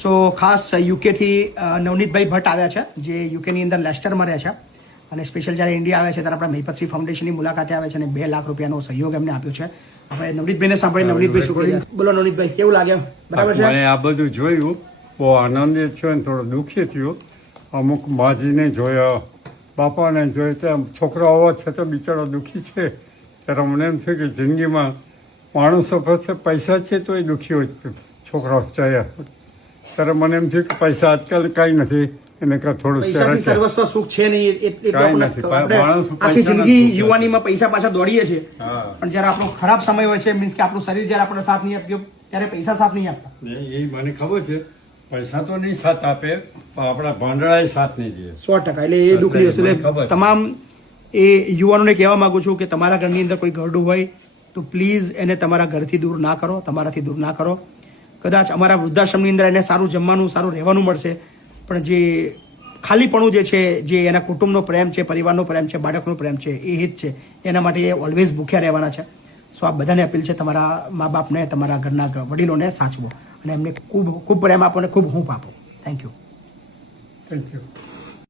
સો ખાસ યુકેથી નવનીતભાઈ ભટ્ટ આવ્યા છે જે યુકેની અંદર લેસ્ટરમાં રહે છે અને સ્પેશિયલ જ્યારે ઇન્ડિયા આવે છે ત્યારે આપણા મહિપતસિંહ ફાઉન્ડેશનની મુલાકાતે આવે છે અને 2 લાખ રૂપિયાનો સહયોગ એમને આપ્યો છે. આપણે નવનીતભાઈને સાંભળીએ. નવનીતભાઈ શું કહે? બોલો નવનીતભાઈ, કેવું લાગે? બરાબર છે? મને આ બધું જોયું, બહુ આનંદિત થયો ને થોડો દુઃખી થયો. અમુક માજીને જોયા, બાપાને જોયા, ત્યાં છોકરો આવવા છતાં બિચારો દુઃખી છે. ત્યારે મને એમ થયું કે જિંદગીમાં માણસો પાસે પૈસા છે તો એ દુઃખી હોય છોકરાઓ ચાયા. ત્યારે મને એમ થયું કે પૈસા આજકાલ કાંઈ નથી, એને કાં થોડું પૈસાથી સર્વસ્વ સુખ છે નહીં. કાંઈ નથી. માણસો આખી પૈસાના જિંદગી સુખ છે. યુવાનીમાં પૈસા પાછા દોડીએ છીએ, હા. પણ જ્યારે આપણો ખરાબ સમય હોય છે, મીન્સ કે આપણું શરીર જ્યારે આપણને સાથ નહીં આપ્યો ત્યારે પૈસા સાથ નહીં આપતા. એ મને ખબર છે. પૈસા તો નહીં સાથ આપે, પણ આપણા ભાંડળાએ સાથ નહીં દે. 100%. એટલે એ દુઃખની વસ્તુ મને છે. ખબર છે. તમામ એ યુવાનોને કહેવા માંગુ છું કે તમારા ઘરની અંદર કોઈ ઘરડું હોય તો પ્લીઝ એને તમારા ઘરથી દૂર ના કરો, તમારાથી દૂર ના કરો. કદાચ અમારા વૃદ્ધાશ્રમની અંદર એને સારું જમવાનું, સારું રહેવાનું મળશે, પણ જે ખાલીપણું જે છે, જે એના કુટુંબનો પ્રેમ છે, પરિવારનો પ્રેમ છે, બાળકનો પ્રેમ છે, એ જ છે. એના માટે એ ઓલવેઝ ભૂખ્યા રહેવાના છે. સો આ બધાને અપીલ છે, તમારા મા બાપને, તમારા ઘરના વડીલોને સાચવો અને એમને ખૂબ ખૂબ પ્રેમ આપો અને ખૂબ હૂંફ આપો. Thank you. Thank you.